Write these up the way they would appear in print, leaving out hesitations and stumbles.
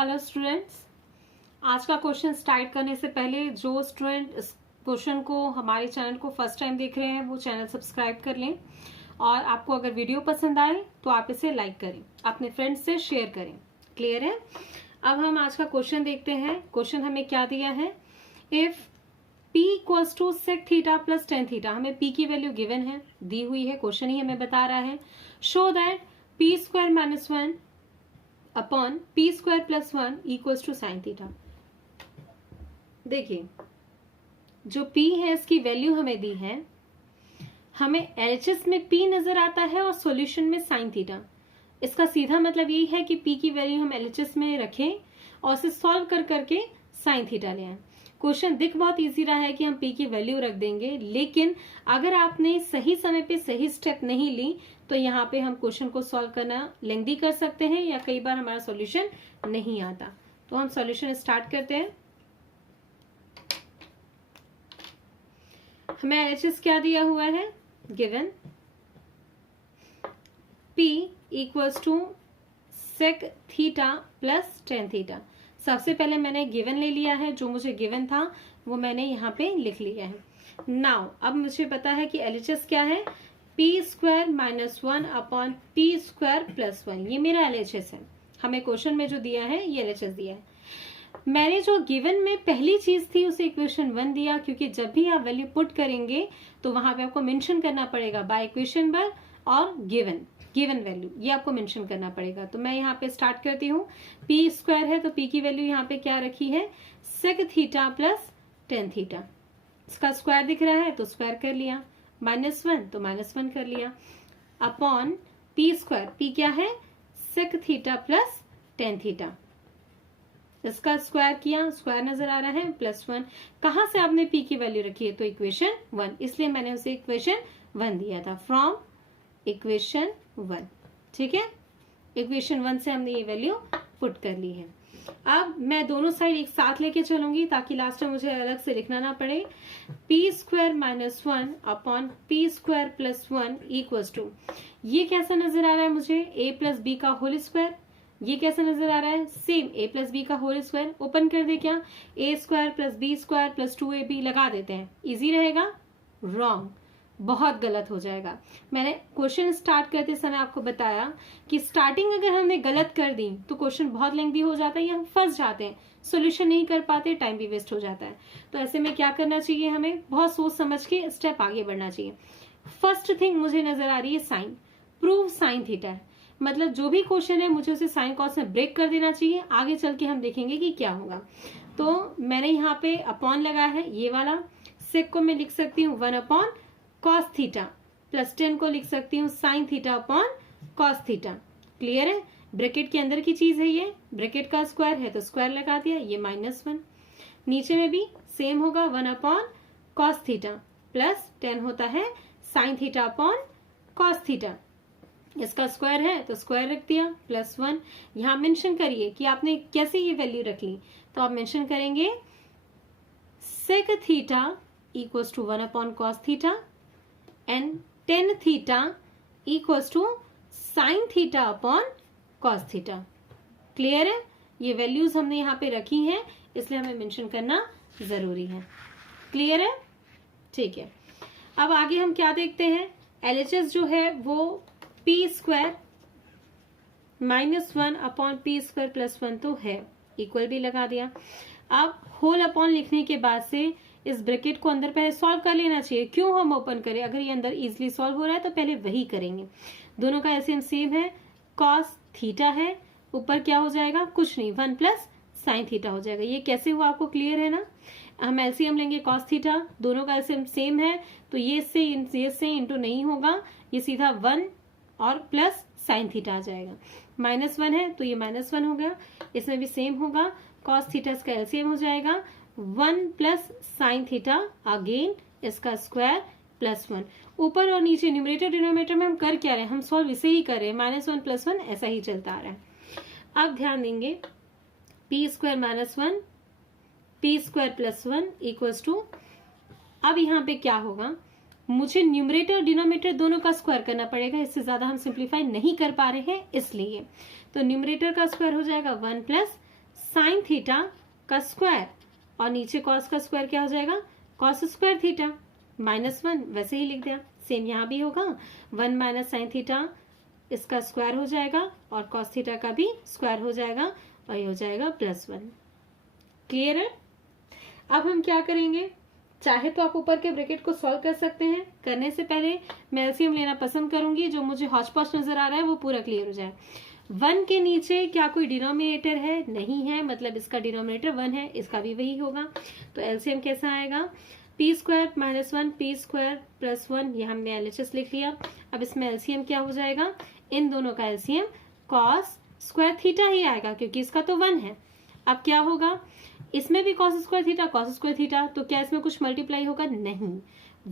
Hello students, आज का question start करने से पहले जो स्टूडेंट इस क्वेश्चन को हमारे चैनल को फर्स्ट टाइम देख रहे हैं वो चैनल सब्सक्राइब कर लें और आपको अगर वीडियो पसंद आए तो आप इसे लाइक करें, अपने फ्रेंड्स से शेयर करें। क्लियर है? अब हम आज का क्वेश्चन देखते हैं। क्वेश्चन हमें क्या दिया है? If P equals to sec theta plus tan theta, हमें P की वैल्यू गिवन है, दी हुई है, क्वेश्चन ही हमें बता रहा है। Show that P square minus one upon P square plus one equals to sine theta. देखिए, जो P है इसकी वैल्यू हमें दी है, हमें LHS में P नजर आता है और सॉल्यूशन में साइन थीटा। इसका सीधा मतलब यही है कि P की वैल्यू हम LHS में रखें और उसे सॉल्व कर करके साइन थीटा ले आए। क्वेश्चन दिख बहुत इजी रहा है कि हम P की वैल्यू रख देंगे, लेकिन अगर आपने सही समय पे सही स्टेप नहीं ली तो यहाँ पे हम क्वेश्चन को सॉल्व करना लेंथी कर सकते हैं या कई बार हमारा सॉल्यूशन नहीं आता। तो हम सॉल्यूशन स्टार्ट करते हैं। हमें LHS क्या दिया हुआ है? Given P equals to sec theta plus tan theta. सबसे पहले मैंने गिवन ले लिया है, जो मुझे गिवन था वो मैंने यहाँ पे लिख लिया है। नाउ अब मुझे पता है कि LHS क्या है? P square minus one upon P square plus one, ये मेरा LHS है। हमें क्वेश्चन में जो दिया है ये LHS दिया है। मैंने जो गिवन में पहली चीज थी उसे इक्वेशन वन दिया, क्योंकि जब भी आप वैल्यू पुट करेंगे तो वहां पे आपको मेंशन करना पड़ेगा बाय इक्वेशन वन और गिवन वैल्यू, ये आपको मेंशन करना पड़ेगा। तो मैं यहाँ पे स्टार्ट करती हूँ। पी स्क्वायर है तो पी की वैल्यू यहाँ पे क्या रखी है? Sec theta plus tan theta. इसका स्क्वायर दिख रहा है तो स्क्वायर कर लिया, माइनस वन तो माइनस वन कर लिया, अपॉन पी स्क्वायर, पी क्या है? Sec theta plus tan theta. इसका स्क्वायर किया, स्क्वायर नजर आ रहा है, प्लस वन। कहां से आपने पी की वैल्यू रखी है? तो इक्वेशन वन, इसलिए मैंने उसे इक्वेशन वन दिया था, फ्रॉम इक्वेशन वन। ठीक है, इक्वेशन वन से हमने ये वैल्यू पुट कर ली है। अब मैं दोनों साइड एक साथ लेके चलूंगी ताकि लास्ट में मुझे अलग से लिखना ना पड़े। P square minus one upon P square plus one equals to, ये कैसा नजर आ रहा है मुझे? ए प्लस बी का होल स्क्वायर। ये कैसा नजर आ रहा है? सेम ए प्लस बी का होल स्क्वायर। ओपन कर दे क्या? A square plus b square plus two a b लगा देते हैं, इजी रहेगा। रॉन्ग, बहुत गलत हो जाएगा। मैंने क्वेश्चन स्टार्ट करते समय आपको बताया कि स्टार्टिंग अगर हमने गलत कर दी तो क्वेश्चन बहुत लेंथी हो जाता है या हम फंस जाते हैं, सॉल्यूशन नहीं कर पाते, टाइम भी वेस्ट हो जाता है। तो ऐसे में क्या करना चाहिए? हमें बहुत सोच समझ के स्टेप आगे बढ़ना चाहिए। फर्स्ट थिंग मुझे नजर आ रही है साइन, प्रूव साइन थीटा है, मतलब जो भी क्वेश्चन है मुझे उसे साइन कॉस में ब्रेक कर देना चाहिए। आगे चल के हम देखेंगे कि क्या होगा। तो मैंने यहाँ पे अपॉन लगाया है, ये वाला सेक को मैं लिख सकती हूँ one upon cos theta, plus ten को लिख सकती हूँ sign theta upon cos theta. Clear है? ब्रैकेट के अंदर की चीज है ये, ब्रैकेट का स्क्वायर है तो स्क्वायर लगा दिया, ये माइनस वन। नीचे में भी सेम होगा, one upon cos theta plus ten होता है sign theta upon cos theta. इसका स्क्वायर है तो स्क्वायर रख दिया, प्लस वन। यहाँ मेंशन करिए कि आपने कैसे ये वैल्यू रख ली, तो आप मेंशन करेंगे sec theta equals to one upon cos theta and tan theta equals to sine theta upon cos theta. Clear है? ये वैल्यूज हमने यहाँ पे रखी हैं, इसलिए हमें मेंशन करना जरूरी है। क्लियर है? ठीक है, अब आगे हम क्या देखते हैं? LHS जो है वो P square minus one upon P square plus one तो है, इक्वल भी लगा दिया। अब होल अपॉन लिखने के बाद से इस ब्रैकेट को अंदर पहले सॉल्व कर लेना चाहिए। क्यों हम ओपन करें? अगर ये अंदर इजीली सॉल्व हो रहा है तो पहले वही करेंगे। दोनों का एलसीएम सेम है, कॉस थीटा है, ऊपर क्या हो जाएगा? कुछ नहीं, वन प्लस साइन थीटा हो जाएगा। ये कैसे हुआ आपको क्लियर है ना? हम एलसीएम लेंगे कॉस थीटा, दोनों का एलसीएम सेम है तो ये से इंटू नहीं होगा, ये सीधा वन और प्लस साइन थीटा आ जाएगा। माइनस वन है तो ये माइनस वन हो गया, इसमें भी सेम होगा, कॉस थीटा इसका एलसीएम हो जाएगा, one plus sine theta again इसका स्क्वायर प्लस वन। ऊपर और नीचे न्यूमरेटर डिनोमिनेटर में हम कर क्या रहे हैं? हम सॉल्व इसे ही कर रहे हैं, माइनस वन प्लस वन ऐसा ही चलता आ रहा है। अब ध्यान देंगे, P square minus one P square plus one equals to, अब यहाँ पे क्या होगा? मुझे न्यूमरेटर डिनोमिनेटर दोनों का स्क्वायर करना पड़ेगा, इससे ज्यादा हम सिंप्लीफाई नहीं कर पा रहे हैं इसलिए। तो न्यूमरेटर का स्क्वायर हो जाएगा वन प्लस साइन थीटा का स्क्वायर, और नीचे कॉस का स्क्वायर क्या हो जाएगा, कॉस स्क्वायर थीटा -1, वैसे ही लिख दिया। सेम यहाँ भी होगा, 1 माइनस साइन थीटा इसका स्क्वायर हो जाएगा और कॉस थीटा का भी स्क्वायर हो जाएगा और ये हो जाएगा +1। क्लियर है? अब हम क्या करेंगे, चाहे तो आप ऊपर के ब्रैकेट को सॉल्व कर सकते हैं। करने से पहले मैं एलसीएम लेना पसंद करूंगी, जो मुझे हॉच पॉच नजर आ रहा है वो पूरा क्लियर हो जाए। 1 के नीचे क्या कोई डिनोमिनेटर है? नहीं है, मतलब इसका डिनोमिनेटर 1 है, इसका भी वही होगा। तो एलसीएम कैसा आएगा, p² - 1 p² + 1, ये हमने एलएचएस लिख लिया। अब इसमें एलसीएम क्या हो जाएगा, इन दोनों का एलसीएम cos स्क्वायर थीटा ही आएगा, क्योंकि इसका तो 1 है। अब क्या होगा, इसमें भी cos square theta cos square theta, तो क्या इसमें कुछ मल्टीप्लाई होगा? नहीं,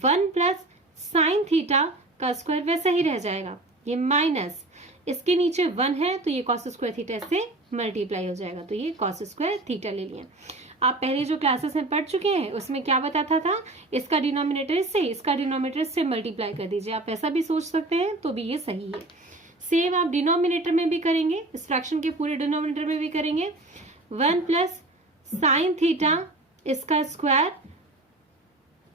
1 प्लस साइन थीटा का स्क्वायर वैसा ही रह जाएगा, ये माइनस इसके नीचे 1 है तो ये cos स्क्वायर थीटा से मल्टीप्लाई हो जाएगा, तो ये cos स्क्वायर थीटा ले लिया। आप पहले जो क्लासेस में पढ़ चुके हैं उसमें क्या बताता था, इसका डिनोमिनेटर इससे, इसका डिनोमिनेटर इससे मल्टीप्लाई कर दीजिए। आप ऐसा भी सोच सकते हैं तो भी ये सही है। सेम आप डिनोमिनेटर में भी करेंगे, इस फ्रैक्शन के पूरे डिनोमिनेटर में भी करेंगे। 1 प्लस साइन थीटा इसका स्क्वायर,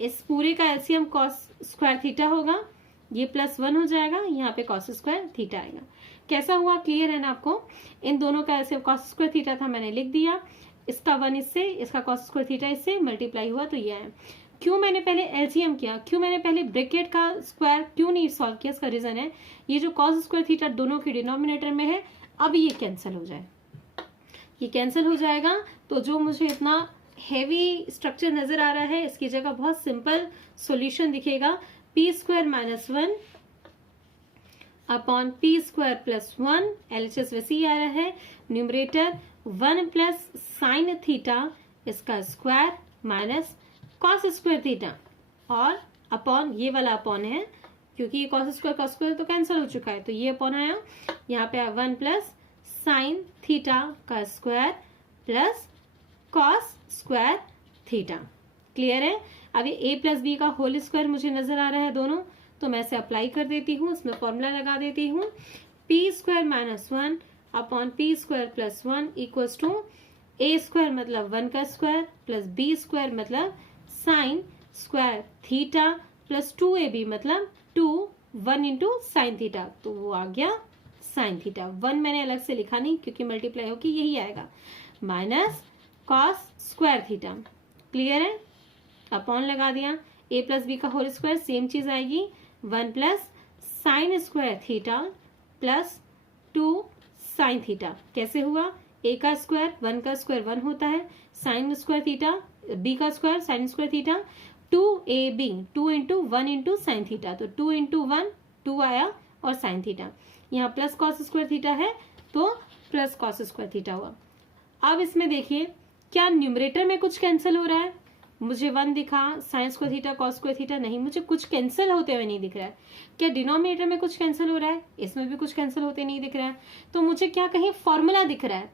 इस पूरे का एलसीएम cos स्क्वायर थीटा होगा, ये +1 हो जाएगा, यहाँ पे cos स्क्वायर थीटा आएगा। कैसा हुआ, क्लियर है ना आपको? इन दोनों का एलसीएम cos स्क्वायर थीटा था, मैंने लिख दिया। इसका 1 इससे, इसका cos स्क्वायर थीटा इससे मल्टीप्लाई हुआ, तो ये है। क्यों मैंने पहले एलसीएम किया, क्यों मैंने पहले ब्रैकेट का स्क्वायर क्यों नहीं सॉल्व किया, इसका रीजन है ये जो cos स्क्वायर थीटा दोनों के डिनोमिनेटर में है, अब ये कैंसिल हो जाए, ये कैंसिल हो जाएगा। तो जो मुझे इतना हेवी स्ट्रक्चर नजर आ रहा है, इसकी जगह बहुत सिंपल सॉल्यूशन दिखेगा, p² - 1 अपॉन p² + 1, एलएचएस वैसे ही आ रहा है। न्यूमरेटर 1 प्लस साइन थीटा इसका square minus cos square theta, और अपॉन ये वाला अपॉन है, क्योंकि ये cos स्क्वायर तो कैंसिल हो चुका है, तो ये अपॉन आया। यहाँ पे 1 प्लस साइन थीटा का square plus cos square theta. Clear है? अब ये a + b का होल स्क्वायर मुझे नजर आ रहा है दोनों, तो मैं इसे अप्लाई कर देती हूँ, इसमें फॉर्मूला लगा देती हूँ। p² - 1 upon p² + 1 equals to a² मतलब 1 का स्क्वायर प्लस b² मतलब sign square theta plus 2ab मतलब 1 इंटू साइन थीटा, तो वो आ गया साइन थीटा। 1 मैंने अलग से लिखा नहीं क्योंकि मल्टीप्लाई होकर यही आएगा, minus cos square theta. Clear है? अपॉन लगा दिया, a + b का होल स्क्वायर सेम चीज आएगी, 1 plus sign square theta plus 2 sine theta. कैसे हुआ, a का स्क्वायर 1 का स्क्वायर 1 होता है, साइन स्क्वायर थीटा b का square sine square theta, 2ab 2 into 1 into sine theta, तो 2 इंटू 1 2 आया और साइन थीटा। यहाँ प्लस cos स्क्वायर थीटा है तो प्लस cos स्क्वायर थीटा हुआ। अब इसमें देखिए, क्या न्यूमरेटर में कुछ कैंसिल हो रहा है? मुझे 1 दिखा, sign square theta cos square theta नहीं, मुझे कुछ कैंसिल होते हुए नहीं दिख रहा है। क्या डिनोमिनेटर में कुछ कैंसिल हो रहा है? इसमें भी कुछ कैंसिल होते नहीं दिख रहा है। तो मुझे क्या कहीं फॉर्मूला दिख रहा है?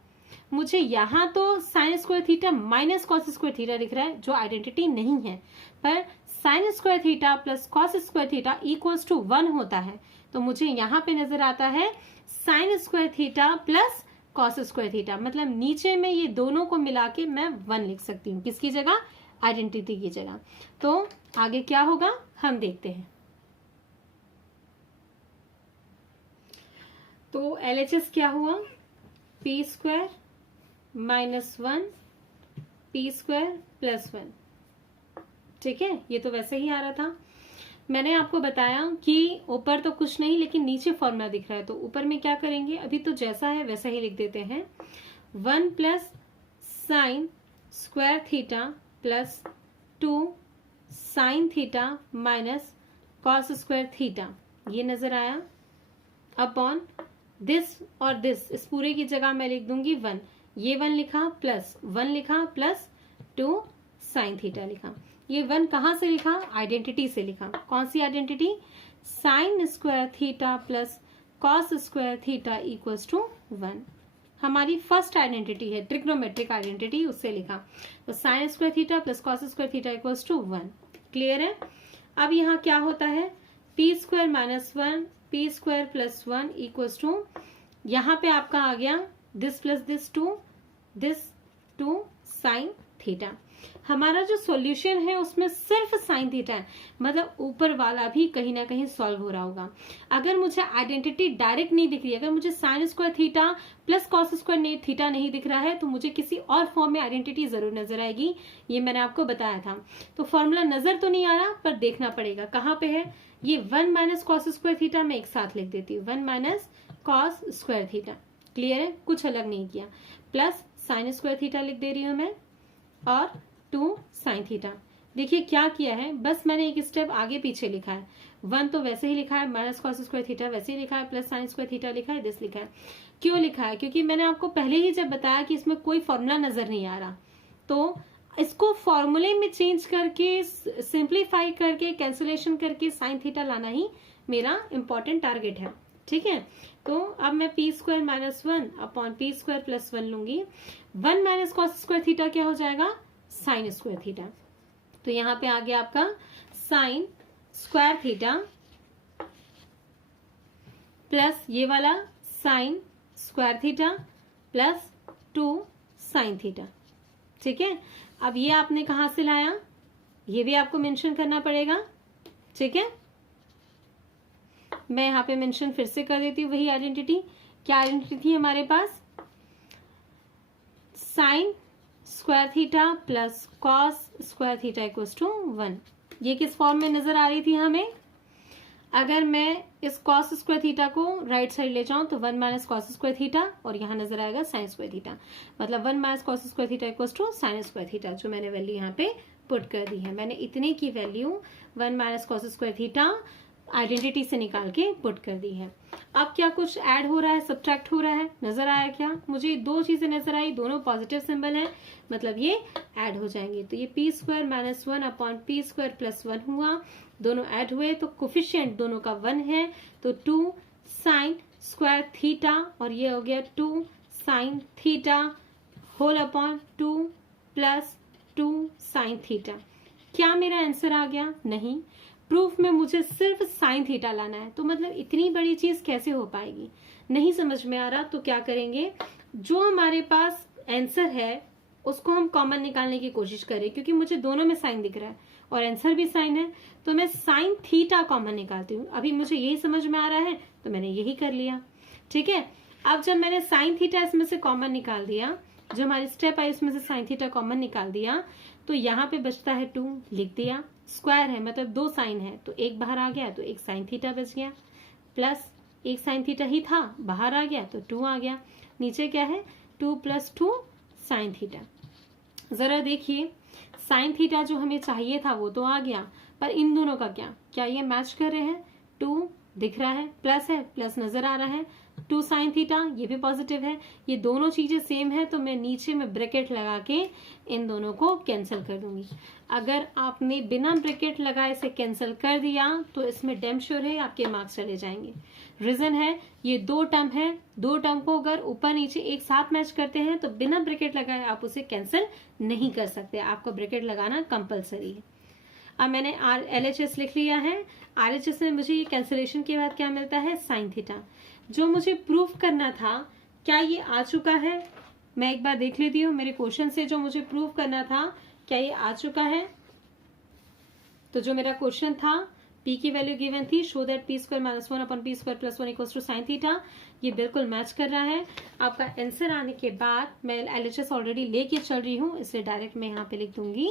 मुझे यहाँ तो sine square theta minus cos square theta दिख रहा है, जो आइडेंटिटी नहीं है, पर sine square theta plus cos square theta equals to 1 होता है। तो मुझे यहाँ पे नजर आता है sign square theta plus cos square theta, मतलब नीचे में ये दोनों को मिला के मैं 1 लिख सकती हूँ, किसकी जगह? आइडेंटिटी की जगह। तो आगे क्या होगा हम देखते हैं। तो एलएचएस क्या हुआ, p² - 1 p² + 1। ठीक है, ये तो वैसे ही आ रहा था। मैंने आपको बताया कि ऊपर तो कुछ नहीं, लेकिन नीचे फॉर्मूला दिख रहा है, तो ऊपर में क्या करेंगे, अभी तो जैसा है वैसा ही लिख देते हैं। 1 plus sign square theta plus 2 sine theta minus cos square theta, ये नजर आया, अपॉन दिस और दिस, इस पूरे की जगह मैं लिख दूंगी 1, ये 1 लिखा प्लस 1 लिखा प्लस 2 साइन थीटा लिखा। ये 1 कहाँ से लिखा? आइडेंटिटी से लिखा। कौन सी identity? Sine square theta plus cos square theta equals to 1, हमारी फर्स्ट आइडेंटिटी है, ट्रिग्नोमेट्रिक आइडेंटिटी, उससे लिखा। तो sine square theta plus cos square theta equals to 1। Clear है? अब यहाँ क्या होता है, p² - 1 p² + 1 इक्वल्स टू, यहाँ पे आपका आ गया this plus this 2, this 2 sine theta. हमारा जो सॉल्यूशन है उसमें सिर्फ साइन थीटा है, मतलब ऊपर वाला भी कहीं ना कहीं सॉल्व हो रहा होगा। अगर मुझे आइडेंटिटी डायरेक्ट नहीं दिख रही, अगर मुझे sign square theta plus cos square theta नहीं दिख रहा है, तो मुझे किसी और फॉर्म में आइडेंटिटी जरूर नजर आएगी। ये मैंने आपको बताया था। तो फॉर्मूला नजर तो नहीं आ रहा, पर देखना पड़ेगा कहाँ पे है। ये 1 माइनस कॉस स्क्वायर थीटा मैं एक साथ लिख देती हूँ, 1 minus cos square theta. Clear है, कुछ अलग नहीं किया। प्लस साइन स्क्वायर थीटा लिख दे रही हूँ मैं, और 2 साइन थीटा। देखिए क्या किया है, बस मैंने एक स्टेप आगे पीछे लिखा है। 1 तो वैसे ही लिखा है, माइनस कॉस स्क्वायर थीटा वैसे ही लिखा है, प्लस साइन स्क्वायर थीटा लिखा है, दिस लिखा है। क्यों लिखा है? क्योंकि मैंने आपको पहले ही जब बताया कि इसमें कोई फॉर्मूला नजर नहीं आ रहा, तो इसको फॉर्मूले में चेंज करके, सिंप्लीफाई करके, कैंसिलेशन करके साइन थीटा लाना ही मेरा इंपॉर्टेंट टारगेट है। ठीक है, तो अब मैं P square minus 1 upon P square plus 1 लूंगी। 1 माइनस कॉस स्क्वायर थीटा क्या हो जाएगा? Sign square theta. तो यहाँ पे आ गया आपका साइन स्क्वायर थीटा प्लस ये वाला sign square theta plus 2 sine theta. ठीक है, अब ये आपने कहाँ से लाया, ये भी आपको मेंशन करना पड़ेगा। ठीक है, मैं यहाँ पे मेंशन फिर से कर देती हूँ वही आइडेंटिटी। क्या आइडेंटिटी थी हमारे पास? Sine square theta plus cos square theta equals to 1। ये किस फॉर्म में नजर आ रही थी हमें? अगर मैं इस कॉस स्क्वायर थीटा को राइट साइड ले जाऊं तो 1 माइनस कॉस स्क्वायर थीटा, और यहाँ नजर आएगा साइन स्क्वायर थीटा, मतलब 1 minus cos square theta equals to sine square theta, जो मैंने वैल्यू यहाँ पे पुट कर दी है। मैंने इतने की value 1 minus cos square theta identity से निकाल के पुट कर दी है। अब क्या कुछ ऐड हो रहा है, सब्ट्रैक्ट हो रहा है, नजर आया क्या? मुझे दो चीजें नजर आई, दोनों पॉजिटिव सिंबल है, मतलब ये ऐड हो जाएंगे। तो ये P square minus 1 upon P square plus 1 हुआ, दोनों ऐड हुए तो कोफिशिएंट दोनों का 1 है, तो 2 साइन स्क्वायर थीटा, और ये हो गया 2 sine theta whole upon 2 plus 2 sine theta. क्या मेरा आंसर आ गया? नहीं, प्रूफ में मुझे सिर्फ साइन थीटा लाना है। तो मतलब इतनी बड़ी चीज कैसे हो पाएगी, नहीं समझ में आ रहा। तो क्या करेंगे, जो हमारे पास आंसर है उसको हम कॉमन निकालने की कोशिश करें, क्योंकि मुझे दोनों में साइन दिख रहा है और आंसर भी साइन है, तो मैं साइन थीटा कॉमन निकालती हूँ। अभी मुझे यही समझ में आ रहा है तो मैंने यही कर लिया। ठीक है, अब जब मैंने साइन थीटा इसमें से कॉमन निकाल दिया, जो हमारी स्टेप आई उसमें से साइन थीटा कॉमन निकाल दिया, तो यहाँ पे बचता है 2, लिख दिया। स्क्वायर है मतलब 2 साइन है, तो एक बाहर आ गया तो एक साइन थीटा बच गया, प्लस एक साइन थीटा ही था, बाहर आ गया तो 2 आ गया। नीचे क्या है? 2 प्लस 2 साइन थीटा। जरा देखिए, साइन थीटा जो हमें चाहिए था वो तो आ गया, पर इन दोनों का क्या ये मैच कर रहे हैं? 2 दिख रहा है, प्लस नजर आ रहा है, 2 साइन थीटा ये भी पॉजिटिव है, ये दोनों चीजें सेम है, तो मैं नीचे में ब्रैकेट लगा के इन दोनों को कैंसिल कर दूंगी। अगर आपने बिना ब्रैकेट लगाए इसे कैंसिल कर दिया तो इसमें डैम श्योर है आपके मार्क्स चले जाएंगे। रीजन है, ये 2 टर्म है, 2 टर्म को अगर ऊपर नीचे एक साथ मैच करते हैं तो बिना ब्रैकेट लगाए आप उसे कैंसिल नहीं कर सकते, आपको ब्रैकेट लगाना कंपलसरी है। अब मैंने LHS लिख लिया है। RHS में मुझे ये कैंसिलेशन के बाद क्या मिलता है? Sine theta. जो मुझे प्रूफ करना था, क्या ये आ चुका है? मैं एक बार देख लेती हूँ मेरे क्वेश्चन से, जो मुझे प्रूफ करना था क्या ये आ चुका है? तो जो मेरा क्वेश्चन था, P की वैल्यू गिवन थी, show that P square minus 1 upon P square plus 1 equals to sine theta, ये बिल्कुल मैच कर रहा है। आपका आंसर आने के बाद मैं LHS ऑलरेडी लेके चल रही हूँ, इसलिए डायरेक्ट मैं यहाँ पे लिख दूंगी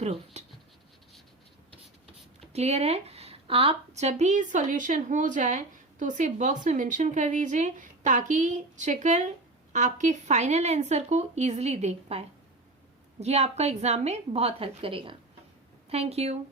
प्रूफ्ड। क्लियर है? आप जब भी सॉल्यूशन हो जाए तो उसे बॉक्स में मेंशन कर दीजिए, ताकि चेकर आपके फाइनल आंसर को इजीली देख पाए। ये आपका एग्जाम में बहुत हेल्प करेगा। Thank you.